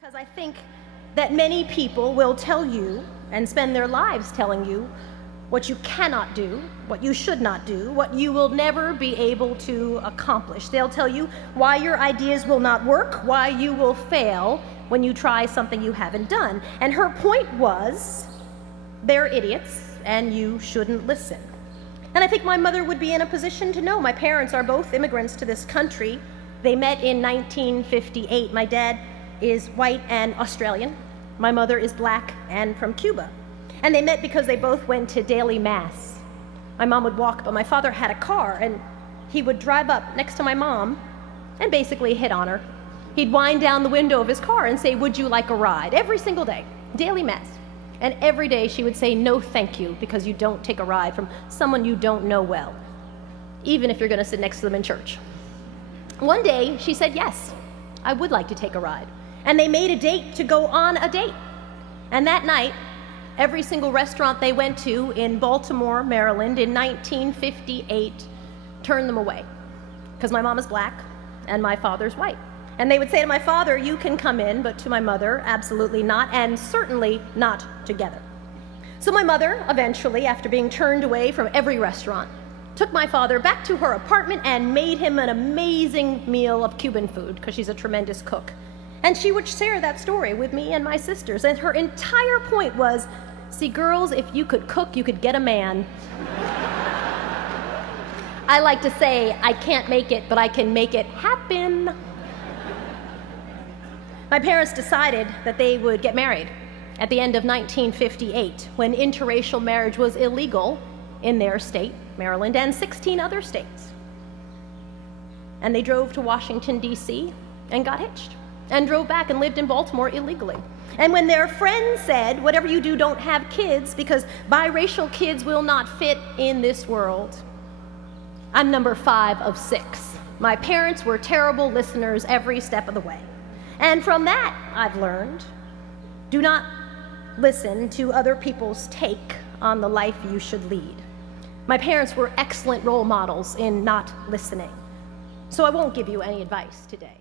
Because I think that many people will tell you and spend their lives telling you what you cannot do, what you should not do, what you will never be able to accomplish. They'll tell you why your ideas will not work, why you will fail when you try something you haven't done. And her point was, they're idiots and you shouldn't listen. And I think my mother would be in a position to know. My parents are both immigrants to this country. They met in 1958. My dad is white and Australian. My mother is black and from Cuba. And they met because they both went to daily mass. My mom would walk, but my father had a car, and he would drive up next to my mom and basically hit on her. He'd wind down the window of his car and say, "Would you like a ride?" Every single day, daily mass. And every day she would say, "No, thank you," because you don't take a ride from someone you don't know well, even if you're going to sit next to them in church. One day, she said, "Yes, I would like to take a ride." And they made a date to go on a date. And that night, every single restaurant they went to in Baltimore, Maryland, in 1958, turned them away. Because my mom is black and my father's white. And they would say to my father, "You can come in," but to my mother, absolutely not, and certainly not together. So my mother, eventually, after being turned away from every restaurant, took my father back to her apartment and made him an amazing meal of Cuban food, because she's a tremendous cook. And she would share that story with me and my sisters. And her entire point was, "See, girls, if you could cook, you could get a man." I like to say, I can't make it, but I can make it happen. My parents decided that they would get married at the end of 1958, when interracial marriage was illegal in their state, Maryland, and 16 other states. And they drove to Washington, D.C. and got hitched, and drove back and lived in Baltimore illegally. And when their friends said, "Whatever you do, don't have kids, because biracial kids will not fit in this world," I'm number 5 of 6. My parents were terrible listeners every step of the way. And from that, I've learned, do not listen to other people's take on the life you should lead. My parents were excellent role models in not listening. So I won't give you any advice today.